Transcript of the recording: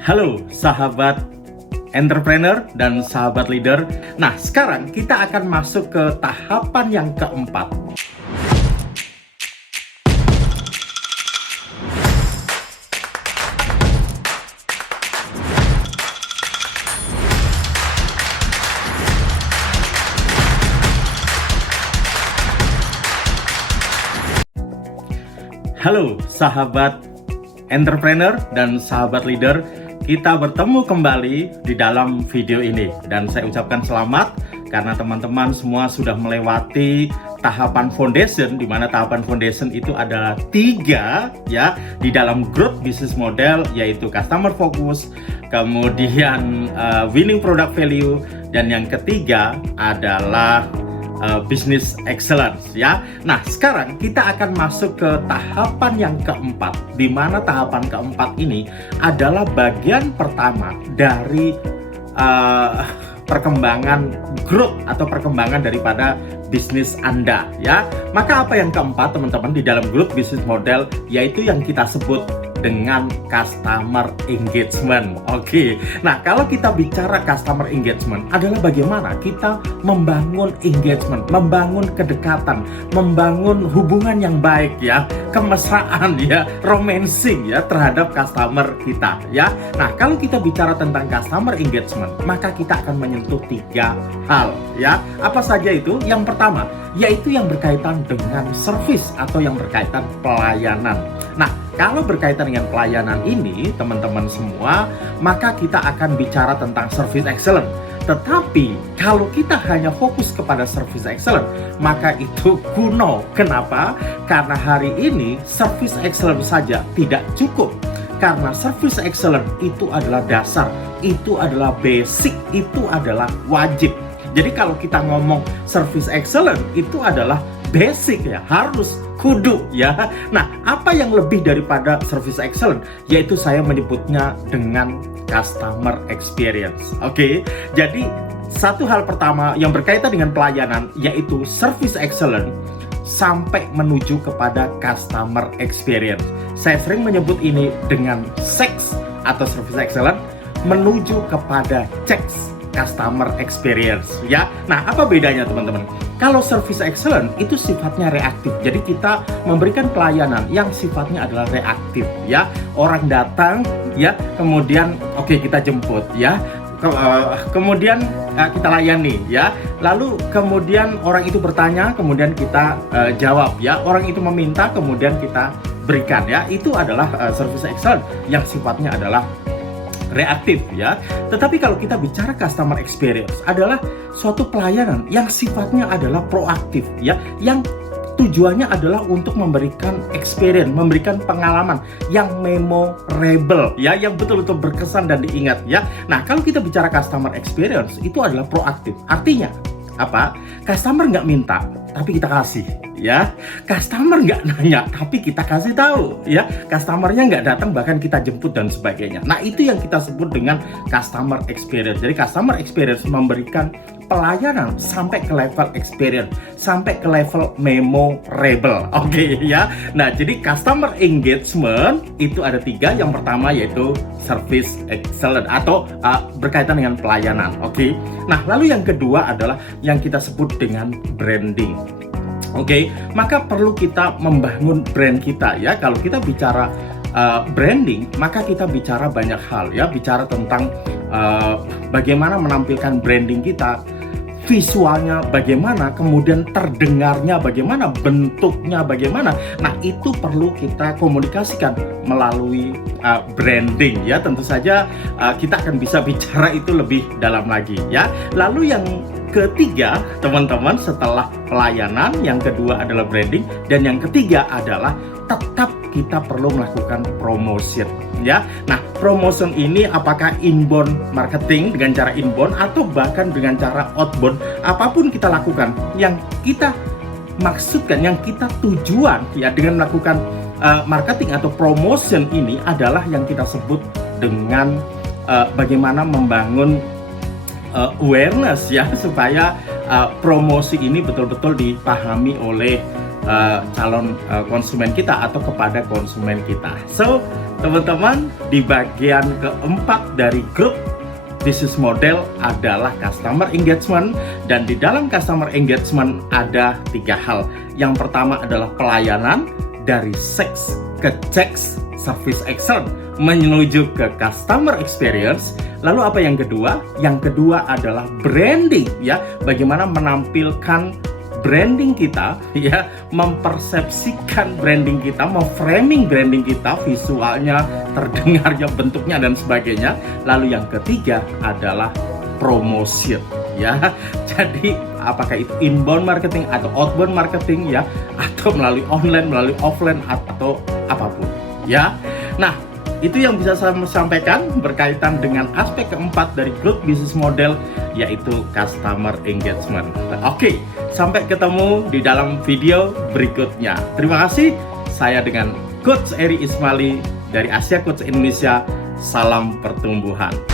Halo sahabat entrepreneur dan sahabat leader. Nah, sekarang kita akan masuk ke tahapan yang keempat. Halo sahabat entrepreneur dan sahabat leader, kita bertemu kembali di dalam video ini dan saya ucapkan selamat karena teman-teman semua sudah melewati tahapan foundation, di mana tahapan foundation itu ada 3 ya di dalam growth business model, yaitu customer focus, kemudian winning product value, dan yang ketiga adalah business excellence ya. Nah, sekarang kita akan masuk ke tahapan yang keempat, di mana tahapan keempat ini adalah bagian pertama dari perkembangan growth atau perkembangan daripada bisnis Anda ya. Maka apa yang keempat teman-teman di dalam growth business model, yaitu yang kita sebut dengan customer engagement. Oke. Nah, kalau kita bicara customer engagement adalah bagaimana kita membangun engagement, membangun kedekatan, membangun hubungan yang baik ya, kemesraan ya, romancing ya terhadap customer kita ya. Nah, kalau kita bicara tentang customer engagement, maka kita akan menyentuh 3 hal ya. Apa saja itu? Yang pertama, yaitu yang berkaitan dengan service atau yang berkaitan pelayanan. Nah, kalau berkaitan dengan pelayanan ini, teman-teman semua, maka kita akan bicara tentang service excellent. Tetapi, kalau kita hanya fokus kepada service excellent, maka itu kuno. Kenapa? Karena hari ini, service excellent saja tidak cukup. Karena service excellent itu adalah dasar, itu adalah basic, itu adalah wajib. Jadi kalau kita ngomong service excellent, itu adalah basic ya, harus, kudu ya. Nah, apa yang lebih daripada service excellent? Yaitu saya menyebutnya dengan customer experience. Oke, jadi satu hal pertama yang berkaitan dengan pelayanan, yaitu service excellent sampai menuju kepada customer experience. Saya sering menyebut ini dengan SEX atau service excellent menuju kepada CX, customer experience ya. Nah, apa bedanya teman-teman? Kalau service excellent itu sifatnya reaktif. Jadi kita memberikan pelayanan yang sifatnya adalah reaktif ya. Orang datang ya, kemudian oke, kita jemput ya. Kemudian kita layani ya. Lalu kemudian orang itu bertanya, kemudian kita jawab ya. Orang itu meminta, kemudian kita berikan ya. Itu adalah service excellent yang sifatnya adalah reaktif ya. Tetapi kalau kita bicara customer experience adalah suatu pelayanan yang sifatnya adalah proaktif ya, yang tujuannya adalah untuk memberikan experience, memberikan pengalaman yang memorable ya, yang betul-betul berkesan dan diingat ya. Nah, kalau kita bicara customer experience itu adalah proaktif. Artinya apa? Customer nggak minta, tapi kita kasih ya. Customer nggak nanya, tapi kita kasih tahu ya. Customernya nggak datang, bahkan kita jemput dan sebagainya. Nah, itu yang kita sebut dengan customer experience. Jadi customer experience memberikan pelayanan sampai ke level experience, sampai ke level memorable. Oke ya. Nah, jadi customer engagement itu ada 3. Yang pertama yaitu service excellent atau berkaitan dengan pelayanan. Oke. Nah, lalu yang kedua adalah yang kita sebut dengan branding. Oke, maka perlu kita membangun brand kita ya. Kalau kita bicara branding, maka kita bicara banyak hal ya. Bicara tentang bagaimana menampilkan branding kita, visualnya bagaimana, kemudian terdengarnya bagaimana, bentuknya bagaimana. Nah, itu perlu kita komunikasikan melalui branding ya. Tentu saja kita akan bisa bicara itu lebih dalam lagi ya. Lalu yang ketiga teman-teman, setelah pelayanan, yang kedua adalah branding, dan yang ketiga adalah tetap kita perlu melakukan promotion ya. Nah, promotion ini apakah inbound marketing dengan cara inbound atau bahkan dengan cara outbound, apapun kita lakukan, yang kita maksudkan, yang kita tujuan ya dengan melakukan marketing atau promotion ini adalah yang kita sebut dengan bagaimana membangun awareness ya, supaya promosi ini betul-betul dipahami oleh calon konsumen kita atau kepada konsumen kita. So, teman-teman, di bagian keempat dari grup bisnis model adalah customer engagement, dan di dalam customer engagement ada 3 hal. Yang pertama adalah pelayanan, dari sex ke checks, service excellence menuju ke customer experience. Lalu apa yang kedua? Yang kedua adalah branding, ya. Bagaimana menampilkan branding kita, ya, mempersepsikan branding kita, memframing branding kita, visualnya, terdengarnya, bentuknya, dan sebagainya. Lalu yang ketiga adalah promotion, ya. Jadi apakah itu inbound marketing atau outbound marketing, ya, atau melalui online, melalui offline, atau apapun, ya. Nah, itu yang bisa saya sampaikan berkaitan dengan aspek keempat dari growth business model, yaitu customer engagement. Oke, sampai ketemu di dalam video berikutnya. Terima kasih. Saya dengan Coach Eri Ismaili dari Asia Coach Indonesia. Salam pertumbuhan.